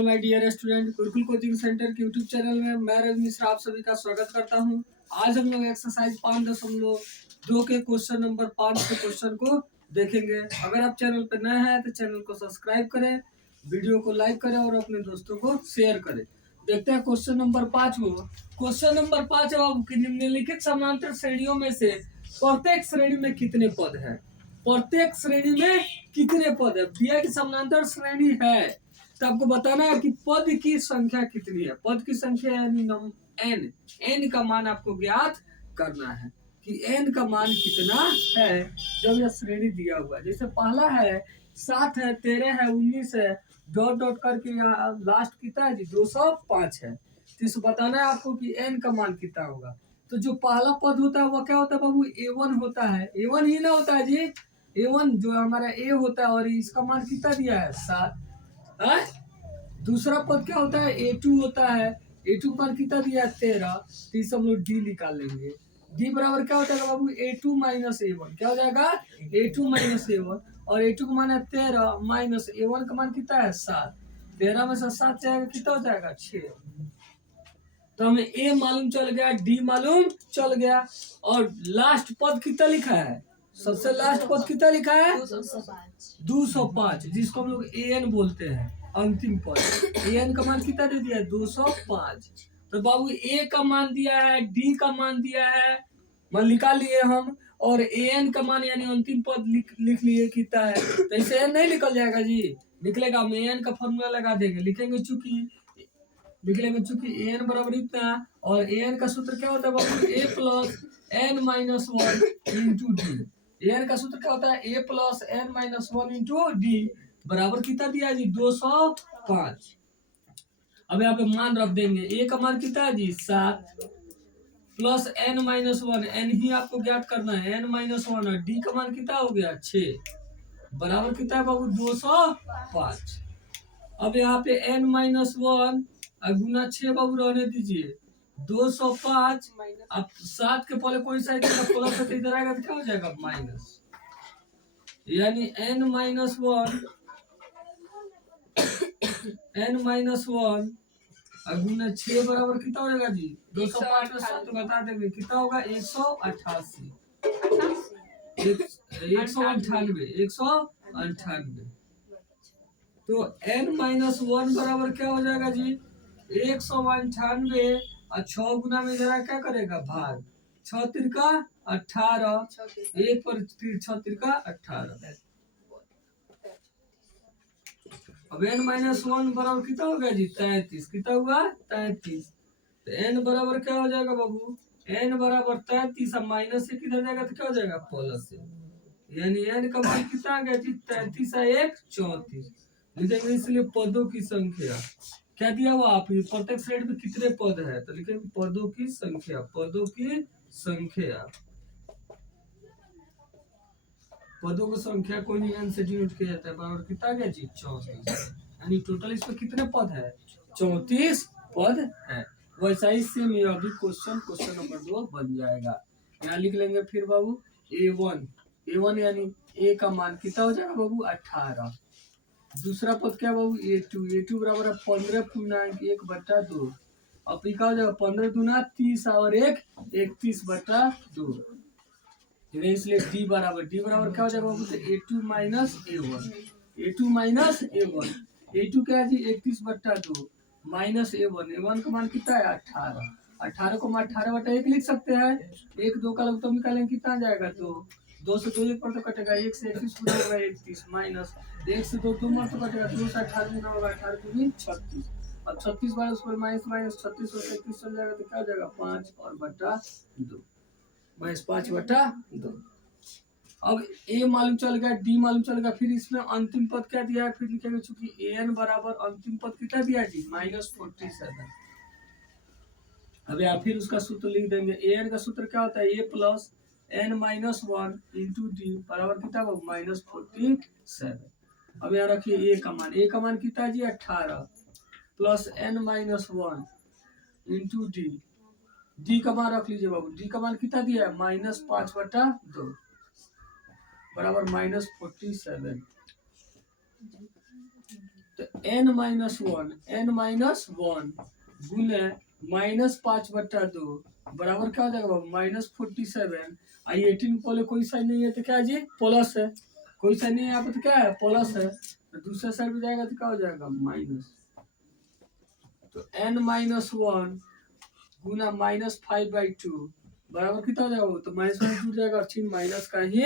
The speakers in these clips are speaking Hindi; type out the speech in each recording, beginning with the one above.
All my dear student, Gurukul coaching centre के यूट्यूब चैनल में मैं रवि मिश्रा आप सभी का स्वागत करता हूं। आज हम लोग एक्सरसाइज 5.2 के क्वेश्चन नंबर 5 के क्वेश्चन को देखेंगे। अगर आप चैनल पर नए हैं तो चैनल को सब्सक्राइब करें, वीडियो को लाइक करें और अपने दोस्तों को शेयर करें। देखते हैं क्वेश्चन नंबर 5 को। क्वेश्चन नंबर 5 है बाबू कि निम्नलिखित समानांतर श्रेणियों में से प्रत्येक श्रेणी में कितने पद है। प्रत्येक श्रेणी में कितने पद है। दिया कि समानांतर श्रेणी है तो आपको बताना है कि पद की संख्या कितनी है। पद की संख्या यानी एन। एन का मान आपको ज्ञात करना है कि एन का मान कितना है जब यह श्रेणी दिया हुआ है। जैसे पहला है 7 है, 13 है, 19 है, डॉट डॉट करके यहाँ लास्ट कितना है जी 205 है। तो इसे बताना है आपको कि एन का मान कितना होगा। तो जो पहला पद होता है वह क्या होता है बाबू, A1 होता है। A1 ही ना होता है जी, A1 जो हमारा ए होता है और इसका मान कितना दिया है 7 है। दूसरा पद क्या होता है A2 होता है। A2 पर कितना दिया है 13। तो इसे हम लोग डी निकाल लेंगे। डी बराबर क्या होता है बाबू A2 माइनस A1। क्या हो जाएगा A2 माइनस A1 और A2 का मान है 13 माइनस A1 का मान कितना है 7। 13 में से 7 जाएगा कितना हो जाएगा 6। तो हमें ए मालूम चल गया, डी मालूम चल गया और लास्ट पद कितना लिखा है। सबसे लास्ट पद कितना लिखा है 205 जिसको हम लोग एन बोलते हैं। अंतिम पद एन का मान कितना दे दिया है 205। तो बाबू ए का मान दिया है, डी का मान दिया है, मान निकाल लिए हम और एन का मान यानी अंतिम पद लिख लिए कितना है। तो इसे एन नहीं निकल जाएगा जी, निकलेगा। हम एन का फॉर्मूला लगा देंगे, लिखेंगे चूंकि एन बराबर इतना और एन का सूत्र क्या होता है बाबू A plus N minus 1 into D. N का सूत्र क्या होता है A plus N minus 1 into D बराबर कितना दिया जी 205। अब यहाँ पे मान रख देंगे। ए का मान कितना है जी 7 प्लस एन माइनस 1, एन ही आपको ज्ञात करना है, एन माइनस 1 और डी का मान कितना हो गया 6 बराबर कितना है बाबू 205। अब यहाँ पे एन माइनस 1 गुना 6 बाबू रहने दीजिए 205। अब 7 के पहले कोई सा प्लस है तो इधर आएगा तो क्या हो जाएगा माइनस, यानी एन माइनस 1 गुना 6 बराबर कितना हो जाएगा जी 205 में 7 बता देंगे कितना होगा 188। 198। तो n माइनस 1 बराबर क्या हो जाएगा जी 198 और 6 गुना में जरा क्या करेगा भाग 6 तिरका 18 एक पर 6 तिरका 18। अब n माइनस 1 बराबर कितना हो गया जी 33। कितना हुआ 33। तो n बराबर क्या हो जाएगा बाबू n बराबर 33 अब माइनस से किधर जाएगा तो क्या हो जाएगा प्लस से, यानी n का मान कितना आ गया जी 33 1 34 लिखेंगे। इसलिए पदों की संख्या क्या दिया हुआ आप प्रत्येक श्रेणी में कितने पद है तो लिखेंगे पदों की संख्या। पदों की संख्या कोई नहीं n से डिनोट किया जाता है बराबर कितना गया जी 34। यानी टोटल इसमें कितने पद है 34 पद है। वैसा ही सेम ये अभी क्वेश्चन नंबर 2 बन जाएगा। यहाँ लिख लेंगे फिर बाबू A1 यानी ए का मान कितना हो जाएगा बाबू 18। दूसरा पद क्या बाबू A2 बराबर है 15 पूर्णांक 1/2। अब क्या हो जाएगा 15 दूना 30 और 1 31/2। इसलिए डी बराबर क्या हो जाएगा बाबू तो A2 माइनस A1 क्या है जी 31/2 माइनस A1 का मान कितना है 18 को हम 18/1 लिख सकते हैं। 1 2 का लघुत्तम तो निकालेंगे कितना आ जाएगा 2 से 2 1 पर तो कटेगा 1 से 31 गुना होगा 31 माइनस 1 से 2 2 तो कटेगा 2 से 18 गुना होगा 18 दूनी 36। अब 36 बार उस पर माइनस 36 और 31 चल जाएगा तो क्या हो जाएगा 5 और बटा 2 माइनस 5/2। अब ए मालूम चल गया, डी मालूम चल गया, फिर इसमें अंतिम पद क्या दिया है फिर लिखेंगे चूंकि एन बराबर अंतिम पद कितना दिया है जी -47। अब यहाँ फिर उसका सूत्र लिख देंगे। एन का सूत्र क्या होता है A plus N minus 1 into D बराबर कितना होगा -47। अब यहाँ रखिए ए का मान कितना है जी 18 plus N minus 1 into d का मान रख लीजिए बाबू। डी का मान कितना दिया है -5/2 बराबर -47। तो n-1 गुने -5/2 बराबर क्या हो जाएगा बाबू -47। आई 18 पहले कोई साइन नहीं है तो क्या है जी प्लस है, कोई साइन नहीं है यहाँ पे तो क्या है प्लस है, तो दूसरे साइड में जाएगा तो क्या हो जाएगा माइनस। तो n-1 गुना -5/2 बराबर कितना हो जाएगा, तो माइनस में जुड़ जाएगा और चिन्ह माइनस का ही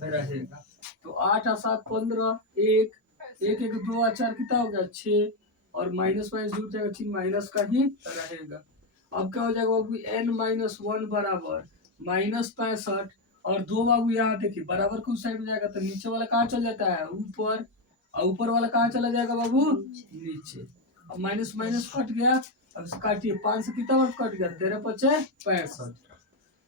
रहेगा। तो 8 और 7 15, 1 1 1 2 और 4 कितना हो गया 6 और माइनस माइनस जुड़ जाएगा, चिन्ह माइनस का ही रहेगा। अब क्या हो जाएगा बाबू n-1 बराबर -65 और 2 बाबू यहाँ देखिए बराबर को उस साइड में जाएगा तो नीचे वाला कहाँ चल जाता है ऊपर, और ऊपर वाला कहाँ चला जाएगा बाबू नीचे। अब माइनस माइनस कट गया, अब काटिए 5 से कितना बार कट गया 13 5 65।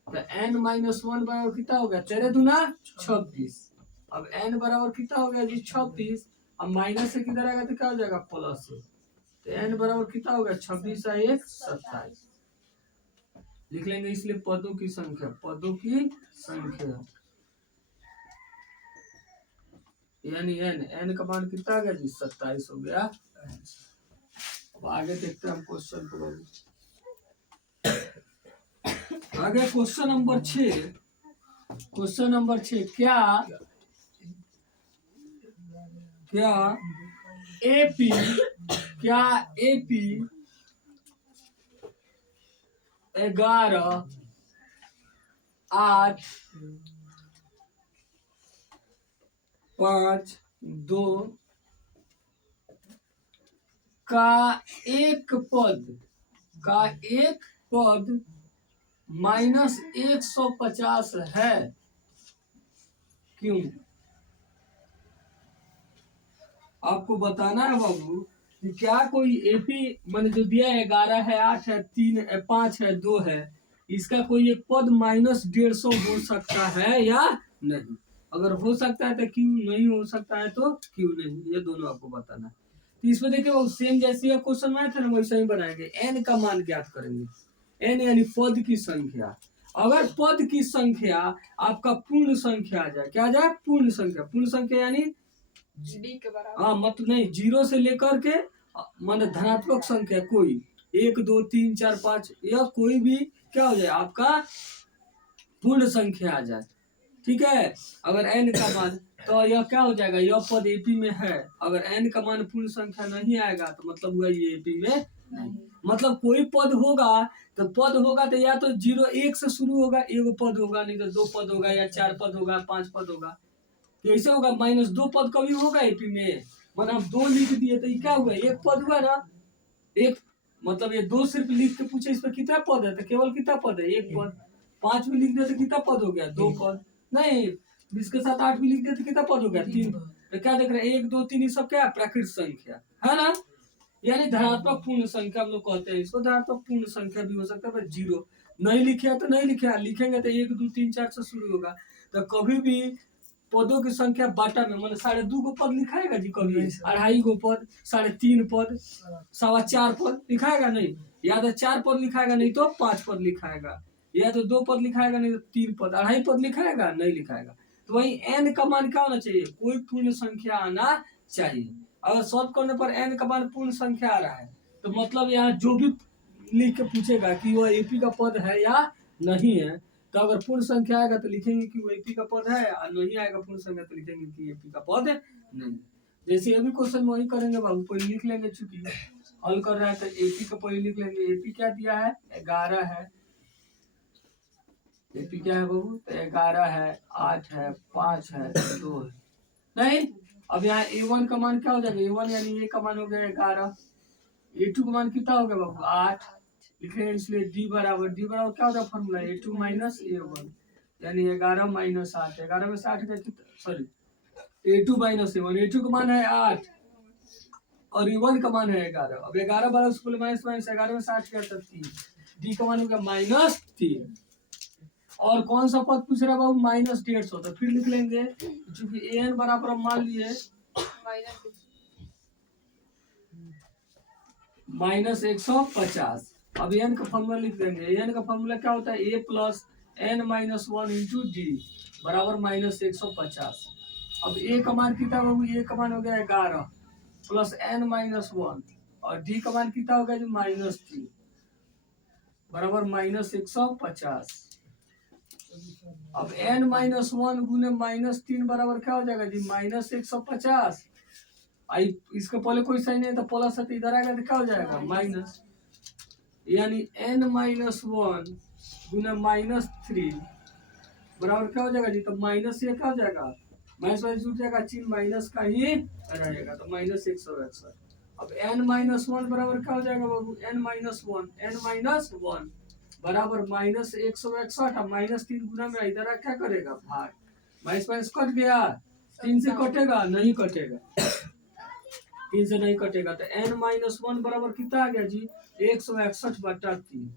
तो n-1 बराबर कितना हो गया 13 दूना 26। अब n बराबर कितना हो गया जी 26, अब माइनस से किधर आएगा तो क्या हो जाएगा प्लस से। तो n बराबर कितना हो गया 26 और 1 27 लिख लेंगे, इसलिए पदों की संख्या यानी n का मान कितना आ गया जी 27 हो गया। अब आगे देखते हैं हम क्वेश्चन को बाबू। आगे क्वेश्चन नंबर 6 क्या एपी 11 8 5 2 का एक पद -150 है, क्यों? आपको बताना है बाबू कि क्या कोई एपी मान जो दिया है 11 है 8 है 3 है 5 है 2 है, इसका कोई एक पद -150 हो सकता है या नहीं। अगर हो सकता है तो क्यों, नहीं हो सकता है तो क्यों नहीं, ये दोनों आपको बताना है। तो इसमें देखिए वो सेम जैसे क्वेश्चन में था ना वैसा ही बनाएंगे। एन का मान ज्ञात करेंगे, एन यानी पद की संख्या। अगर पद की संख्या आपका पूर्ण संख्या आ जाए, क्या आ जाए पूर्ण संख्या यानी हाँ मतलब नहीं, 0 से लेकर के मान धनात्मक संख्या कोई 1 2 3 4 5 या कोई भी क्या हो जाए आपका पूर्ण संख्या आ जाए, ठीक है। अगर n का मान तो यह क्या हो जाएगा, यह पद एपी में है। अगर n का मान पूर्ण संख्या नहीं आएगा तो मतलब हुआ ये एपी में नहीं। मतलब कोई पद होगा तो या तो 0 1 से शुरू होगा, एगो पद होगा, नहीं तो 2 पद होगा या 4 पद होगा 5 पद होगा। कैसे होगा -2 पद कभी होगा एपी में, मतलब हम 2 लिख दिए तो ये क्या हुआ एक पद हुआ ना, एक मतलब ये 2 सिर्फ लिख के पूछे इस पर कितना पद है तो केवल कितना पद है एक पद। 5 भी लिख दिया तो कितना पद हो गया 2 पद, नहीं 20 के साथ 8 भी लिख दिया तो कितना पद हो गया 3। तो क्या देख रहे हैं 1 2 3 ये सब क्या है प्राकृत संख्या है ना, यानी धनात्मक पूर्ण संख्या हम लोग कहते हैं इसको। धनात्मक पूर्ण संख्या भी हो सकता है पर 0 नहीं लिखे तो नहीं लिखे, लिखेंगे तो 1 2 3 4 से शुरू होगा। तो कभी भी पदों की संख्या बाटा में मतलब 2.5 गो पद लिखाएगा जी, कभी 2.5 गो पद 3.5 पद 4.25 पद लिखाएगा नहीं, या तो 4 पद लिखाएगा नहीं तो 5 पद लिखाएगा, या तो 2 पद लिखाएगा नहीं तो 3 पद, 2.5 पद लिखाएगा नहीं लिखाएगा। तो वही n का मान क्या होना चाहिए, कोई पूर्ण संख्या आना चाहिए। अगर सॉल्व करने पर n का मान पूर्ण संख्या आ रहा है तो मतलब यहाँ जो भी लिख के पूछेगा कि वह एपी का पद है या नहीं है। तो अगर पूर्ण संख्या आएगा तो लिखेंगे कि वो एपी का पद है, और नहीं आएगा पूर्ण संख्या तो लिखेंगे कि एपी का पद नहीं। जैसे अभी क्वेश्चन वही करेंगे बाबू, पहले लिख लेंगे, चूंकि हल कर रहा है तो एपी का पहले लिख लेंगे। एपी क्या दिया है 11 है, एपी क्या है बाबू तो 11 है 8 है 5 है 2 है, नहीं। अब यहाँ a1 का मान क्या हो जाएगा, a1 यानी a का मान हो गया 11, a2 का मान कितना हो गया बाबू 8 लिखे, इसलिए d बराबर क्या होगा फॉर्मूला a2 माइनस a1 यानी 11 माइनस 8, 11 में से 8 का सॉरी a2 माइनस a1 का मान है 8 और a1 का मान है 11। अब 11 बार उसको माइनस 11 में से 8 गया तो 3, d का मान हो गया -3। और कौन सा पद पूछ रहा है बाबू -150, तो फिर लिख लेंगे क्योंकि an बराबर मान लिए -150। अब n का फॉर्मूला लिख देंगे, n का फॉर्मूला क्या होता है a plus n-1 into D बराबर -150। अब a का मान कितना बाबू, a का मान हो गया 11 प्लस n माइनस 1 और d का मान कितना होगा जी -3 बराबर -150। अब n माइनस 1 गुने -3 बराबर क्या हो जाएगा जी -150। आई इसके पहले कोई साइन नहीं है तो प्लस है तो इधर आएगा तो क्या हो जाएगा माइनस, यानी n माइनस 1 गुना -3 बराबर क्या हो जाएगा जी तो माइनस ये क्या हो जाएगा माइनस वाइनस जुट जाएगा, चिन्ह माइनस का ही रहेगा तो -161। अब n माइनस 1 बराबर क्या हो जाएगा बाबू n माइनस 1 बराबर -161। अब -3 गुना में इधर क्या करेगा भाग, माइनस माइनस कट गया, 3 से कटेगा नहीं कटेगा, 3 से नहीं कटेगा तो n माइनस 1 बराबर कितना आ गया जी 161/3।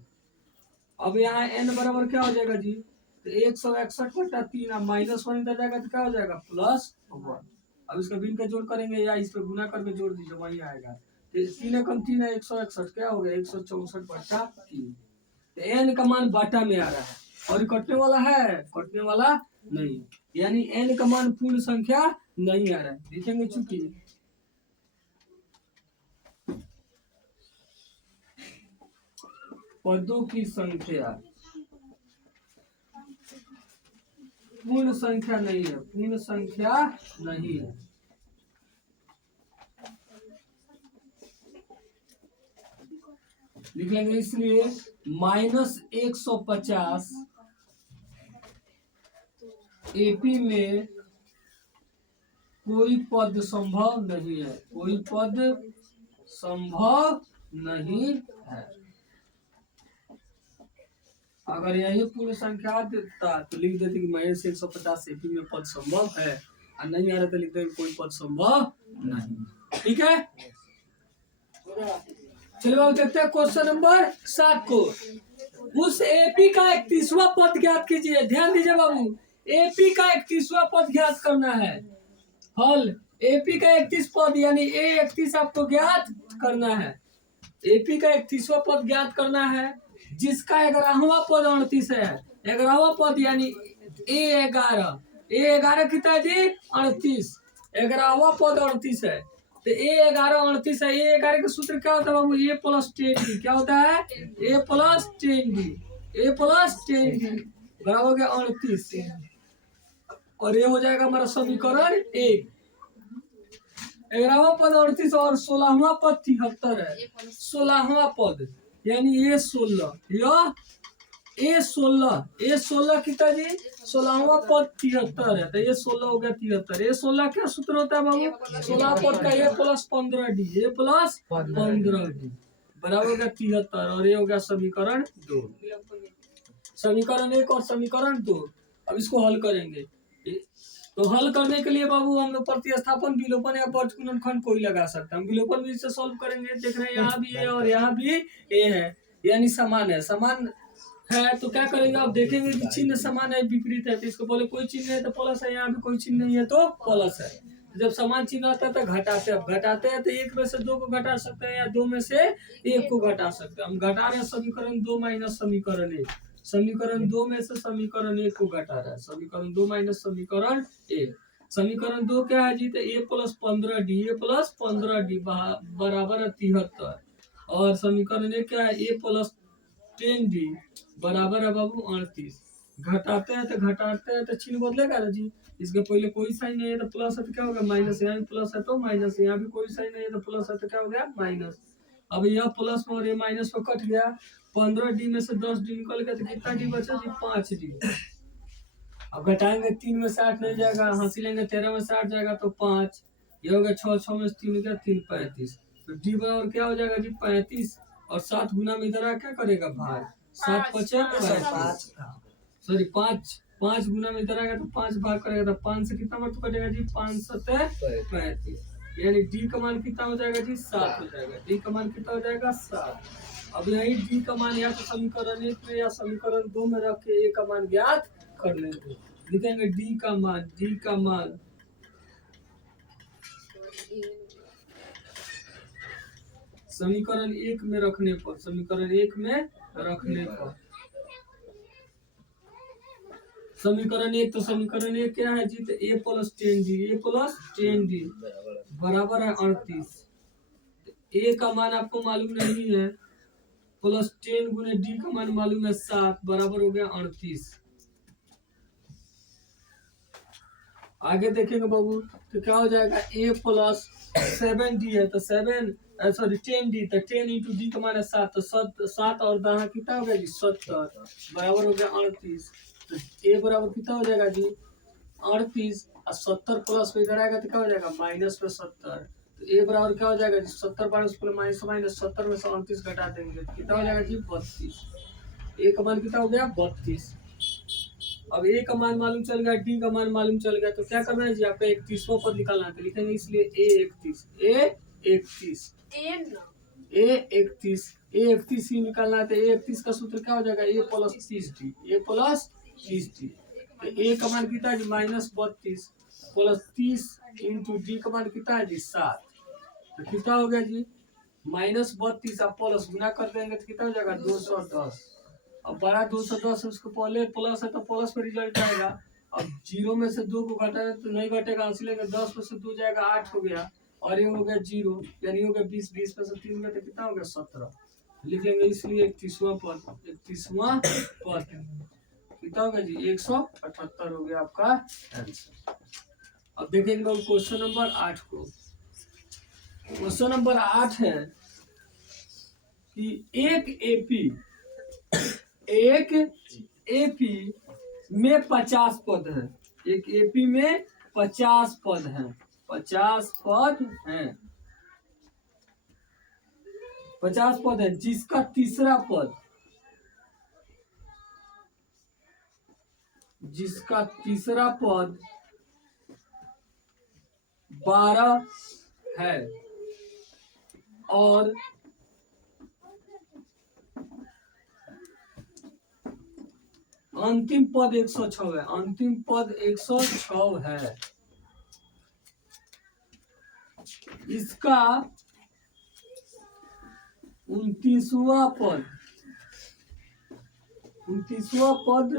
अब यहाँ n बराबर क्या हो जाएगा जी तो 161/3 अब -1 इधर जाएगा तो क्या हो जाएगा +1। अब इसका भिन्न का जोड़ करेंगे या इस पर गुना करके जोड़ दीजिए वही आएगा, तो 3 कम 3 है 161 क्या हो गया 164/3। तो n का मान बाटा में आ रहा है और ये कटने वाला है, कटने वाला नहीं, यानी n का मान पूर्ण संख्या नहीं आ रहा है। देखेंगे चूंकि पदों की संख्या पूर्ण संख्या नहीं है, पूर्ण संख्या नहीं है, लिख लेंगे इसलिए -150 एपी में कोई पद संभव नहीं है, कोई पद संभव नहीं है। अगर यही पूर्ण संख्या देता तो लिख देते कि -150 एपी में पद संभव है, और नहीं आ रहा तो लिख देते कोई पद संभव नहीं। ठीक है, चलिए बाबू देखते हैं क्वेश्चन नंबर 7 को। उस एपी का 31वां पद ज्ञात कीजिए। ध्यान दीजिए बाबू, एपी का 31वां पद ज्ञात करना है। हल एपी का 31 पद यानी A31 आपको ज्ञात करना है। एपी का 31वां पद ज्ञात करना है जिसका 11वां पद 38 है। 11वां पद यानी A11 कितना जी 38, 11वां पद 38 है तो A11 38 है। A11 का सूत्र क्या होता है बाबू A + 10D, क्या होता है A + 10D, A + 10D बराबर हो गया 38 और ये हो जाएगा हमारा समीकरण 1। 11वां पद 38 और 16वां पद 73 है। 16वां पद यानी A16, यह A16 कितना जी 16वां पद 73 है तो ये 16 हो गया 73। A16 क्या सूत्र होता है बाबू 16 पद का A + 15D, A + 15D बराबर हो गया 73 और ये हो गया समीकरण 2। समीकरण 1 और समीकरण 2 अब इसको हल करेंगे। तो हल करने के लिए बाबू हम लोग प्रतिस्थापन विलोपन या वर्ग गुणनखंड कोई लगा सकते हैं। हम विलोपन भी इससे सॉल्व करेंगे। देख रहे हैं यहाँ भी है और यहाँ भी ए है, यानी समान है। समान है तो क्या करेंगे आप देखेंगे कि चिन्ह समान है विपरीत है तो इसको बोले कोई चिन्ह है तो प्लस है, यहाँ भी कोई चिन्ह नहीं है तो प्लस है। जब समान चिन्ह आता है तो घटाते हैं। अब घटाते हैं तो 1 में से 2 को घटा सकते हैं या 2 में से 1 को घटा सकते हैं। हम घटा रहे हैं समीकरण 2 माइनस समीकरण 1, समीकरण 2 में से समीकरण 1 को घटा रहा है। समीकरण 2 माइनस समीकरण 1, समीकरण 2 क्या है जी तो A + 15D, A + 15D बराबर है 73 और समीकरण 1 क्या है A + 10D बराबर है बाबू 38। घटाते हैं तो चिन्ह बदलेगा ना जी। इसके पहले कोई साइन नहीं है तो प्लस है तो क्या होगा माइनस, यहाँ भी प्लस है तो माइनस, यहाँ भी कोई साइन नहीं है तो प्लस है तो क्या हो गया माइनस। अब यह प्लस में और ये माइनस में कट गया। 15D में से 10D निकल गया तो कितना D बचा जी 5D। अब घटाएंगे 3 में से 8 नहीं जाएगा, हंसी लेंगे 13 में से 8 जाएगा तो 5, ये हो गया 6, 6 में से 3 गया 3, 35। तो D बराबर क्या हो जाएगा जी 35 और 7 गुना में इधर क्या करेगा भाग, 7 × 5 सॉरी 5 गुना में इधर आएगा तो 5 भाग करेगा तो 5 से कितना वर्ग कटेगा जी 5 × 7 = 35, यानी D का मान कितना हो जाएगा जी 7 हो जाएगा। D का मान कितना हो जाएगा 7। अब यही D का मान या तो समीकरण 1 में या समीकरण 2 में रख के A का मान ज्ञात कर लेंगे। लिखेंगे D का मान समीकरण 1 में रखने पर, समीकरण 1 में रखने पर समीकरण एक, तो समीकरण एक क्या है जी, तो ए प्लस 10d, ए प्लस 10d बराबर है 38। ए का मान आपको मालूम नहीं है, प्लस 10 गुने डी का मान मालूम है 7, बराबर हो गया 38। आगे देखेंगे बाबू, तो क्या हो जाएगा, ए प्लस 7d है तो 7 सॉरी 10d, तो 10 इंटू डी का मान है 7, तो 7 और दहा कितना हो गया जी 70, बराबर हो गया 38। तो ए बराबर कितना हो जाएगा जी 38, और 70 प्लस में इधर आएगा तो क्या हो जाएगा माइनस में 70। तो ए बराबर क्या हो जाएगा जी 70 माइनस माइनस 70 में से 38 घटा देंगे तो कितना हो जाएगा जी 32। ए का मान कितना हो गया 32। अब ए का मान मालूम चल गया, डी का मान मालूम चल गया, तो क्या करना है जी आपका 31वां पद निकालना है, तो लिखेंगे इसलिए ए 31, ए 31 ही निकालना है। तो ए 31 का सूत्र क्या हो जाएगा, ए प्लस 30d, ए प्लस 30d। तो ए का मान कितना है जी -32 प्लस 30 इंटू डी का मान कितना है जी 7, तो कितना हो गया जी -32, अब प्लस गुना कर देंगे तो कितना हो जाएगा 210। अब बड़ा 210 है, उसको पहले प्लस है तो प्लस में रिजल्ट आएगा। अब 0 में से 2 को घटाए तो नहीं घटेगा, इसलिए 10 में से 2 जाएगा 8 हो गया, और ये हो गया 0, यानी हो गया 20, 20 में से 3 गया तो कितना हो गया 17, लिख लेंगे इसलिए 31वां पद, 31वां पद कितना हो गया जी 178 हो गया आपका आंसर। अब देखेंगे लोग क्वेश्चन नंबर 8 को। क्वेश्चन नंबर 8 है कि एक एपी में 50 पद है, एक एपी में 50 पद है, 50 पद हैं, 50 पद है, जिसका तीसरा पद 12 है और अंतिम पद 106 है, अंतिम पद 106 है। इसका 29वां पद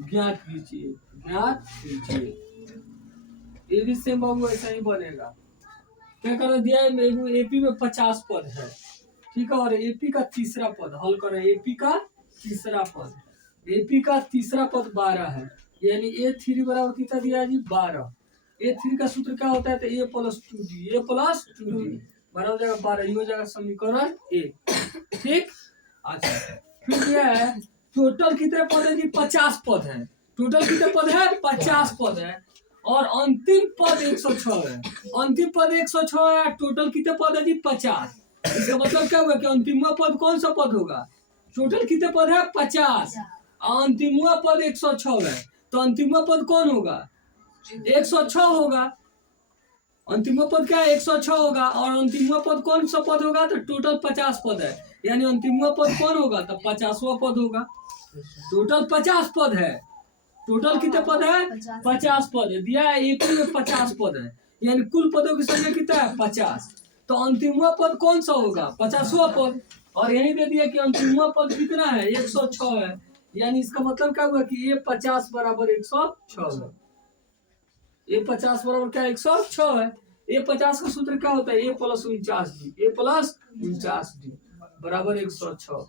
ज्ञात कीजिए, ज्ञात कीजिए। ये भी सेम बाबू ऐसा ही बनेगा। क्या कर दिया है, एपी में 50 पद है, ठीक है, और एपी का तीसरा पद हल करें, एपी का तीसरा पद, एपी का तीसरा पद 12 है, यानी A3 बराबर कितना दिया है जी 12। A3 का सूत्र क्या होता है, तो A plus 2D, A plus 2D बराबर हो जाएगा 12, ये हो जाएगा समीकरण एक, ठीक। अच्छा, फिर दिया है टोटल कितने पद है जी 50 पद है, टोटल कितने पद है 50 पद है, और अंतिम पद 106 है, अंतिम पद 106 है, टोटल कितने पद है जी 50। इसका मतलब क्या हुआ कि अंतिम पद कौन सा पद होगा, टोटल कितने पद है 50, अंतिम पद 106 है, तो अंतिम पद कौन होगा 106 होगा, अंतिम पद क्या है 106 होगा, और अंतिम पद कौन सा पद होगा, तो टोटल 50 पद है, यानी अंतिम पद कौन होगा, तो 50वां पद होगा। टोटल 50 पद है, टोटल कितने पद है 50 पद है, दिया है एपी में 50 पद है, यानी कुल पदों की संख्या कितना है 50, तो अंतिमवा पद कौन सा होगा 50वां पद, और यही दे दिया कि अंतिमवा पद कितना है 106 है, यानी इसका मतलब क्या हुआ कि ये 50 बराबर 106 है, ये 50 बराबर क्या 106 है। ये 50 का सूत्र क्या होता है, A plus 49d, A plus 49d बराबर 106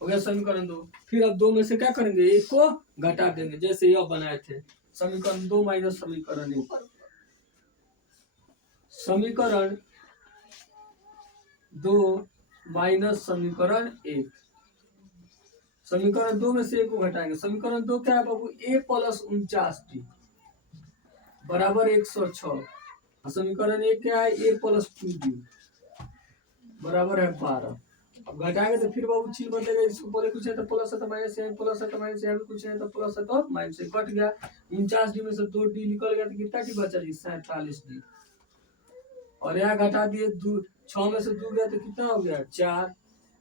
हो गया समीकरण 2। फिर अब 2 में से क्या करेंगे, एक को घटा देंगे, जैसे यह बनाए थे, समीकरण 2 माइनस समीकरण 1, समीकरण 2 माइनस समीकरण 1, समीकरण 2 में से एक को घटाएंगे, समीकरण 2 क्या है बाबू, ए प्लस 49d बराबर 106, समीकरण 1 क्या है, ए प्लस 2d बराबर है 12। अब घटाएंगे तो फिर बाबू चिन्ह बदलेगा, इसको पहले कुछ है तो प्लस है तो माइनस है, प्लस है तो माइनस है, कुछ है तो प्लस है तो माइनस है, कट गया 49d में से 2d निकल गया तो कितना डी बचा जी 47d, और यहाँ घटा दिए 6 में से 2 गया तो कितना हो गया 4,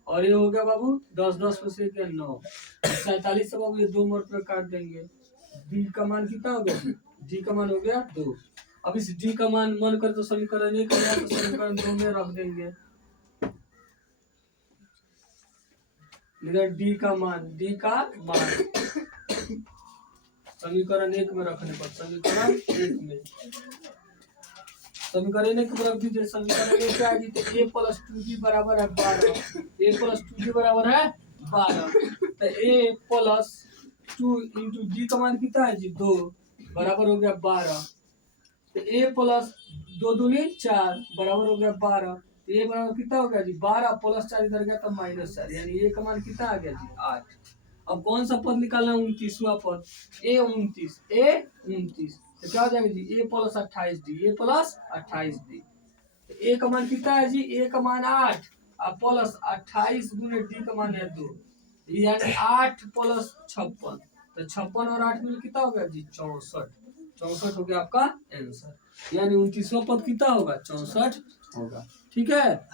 और ये हो गया बाबू 10, 10 में से क्या 9, 47 से बाबू ये 2 मोड़ पे काट देंगे, डी का मान कितना हो गया, डी का मान हो गया 2। अब इस डी का मान मन कर तो समीकरण 1 हो गया, तो समीकरण 2 में रख देंगे, डी का मान समीकरण 1 में रखने पर, समीकरण 1 में, समीकरण 1 में रख दीजिए। समीकरण 1 क्या है? तो a प्लस 2b बराबर है 12, a प्लस 2b बराबर है 12, तो a प्लस 2 इंटू d का मान कितना है जी? 2 बराबर हो गया 12, तो a प्लस 2 दूनी 4 बराबर हो गया 12, तो a बराबर कितना हो गया जी? 12 प्लस 4 इधर गया तो -4, यानी a का मान कितना आ गया जी? 8। अब कौन सा पद निकालना? 29वां पद, a 29, तो क्या हो जाएगा जी? a plus 28d, a plus 28d, a का मान कितना है जी? a का मान 8 और प्लस 28 गुने d का मान है 2, यानी 8 प्लस 56, तो 56 और 8 मिल कितना होगा जी? 64, 64 हो गया आपका आंसर, यानी 29वां पद कितना होगा? 64 होगा। ठीक है,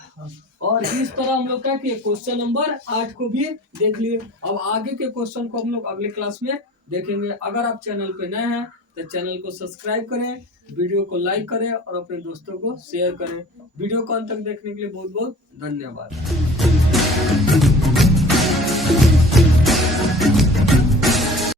और इस तरह हम लोग क्या किए? क्वेश्चन नंबर 8 को भी देख लिए। अब आगे के क्वेश्चन को हम लोग अगले क्लास में देखेंगे। अगर आप चैनल पे नए हैं तो चैनल को सब्सक्राइब करें, वीडियो को लाइक करें और अपने दोस्तों को शेयर करें। वीडियो को अंत तक देखने के लिए बहुत बहुत धन्यवाद।